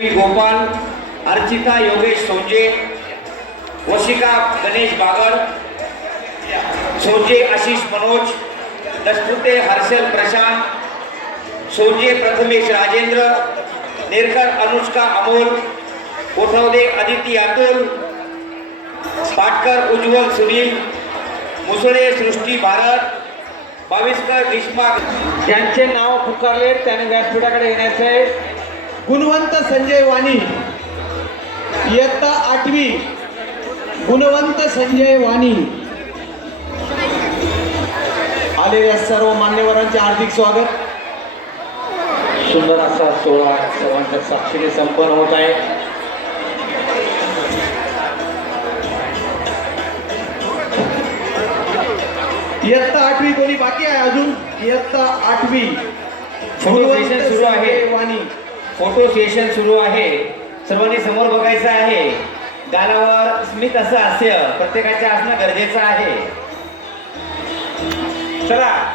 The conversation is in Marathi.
गोपाल अर्चिता योगेश सोंजे वशिका गणेश बागर सोंजे आशिष मनोज दस्तुते हर्षल प्रशांत सोंजे प्रथमेश राजेंद्र नेरकर अनुष्का अमोल कोठवदे अदिती अतुल पाटकर उज्ज्वल सुनील मुसळे सृष्टी भारत बावीसकर भीष्मा ज्यांचे नाव पुकारले त्याने व्यासपीठाकडे येण्याचे आहे. गुणवंत संजय वाणी. इयत्ता आठवी. गुणवंत संजय वाणी. आलेल्या सर्व मान्यवरांचे हार्दिक स्वागत. सुंदर असा सोहळा सर्वांच्या साक्षीने संपन्न होत आहे. इयत्ता आठवी कोणी बाकी आहे अजून? इयत्ता आठवी. सुरू आहे. वाणी. फोटो सेशन सुरू आहे. सर्वांनी समोर बघायचं आहे. गालावर स्मित असं हास्य प्रत्येकाच्या असणं गरजेचं आहे. चला.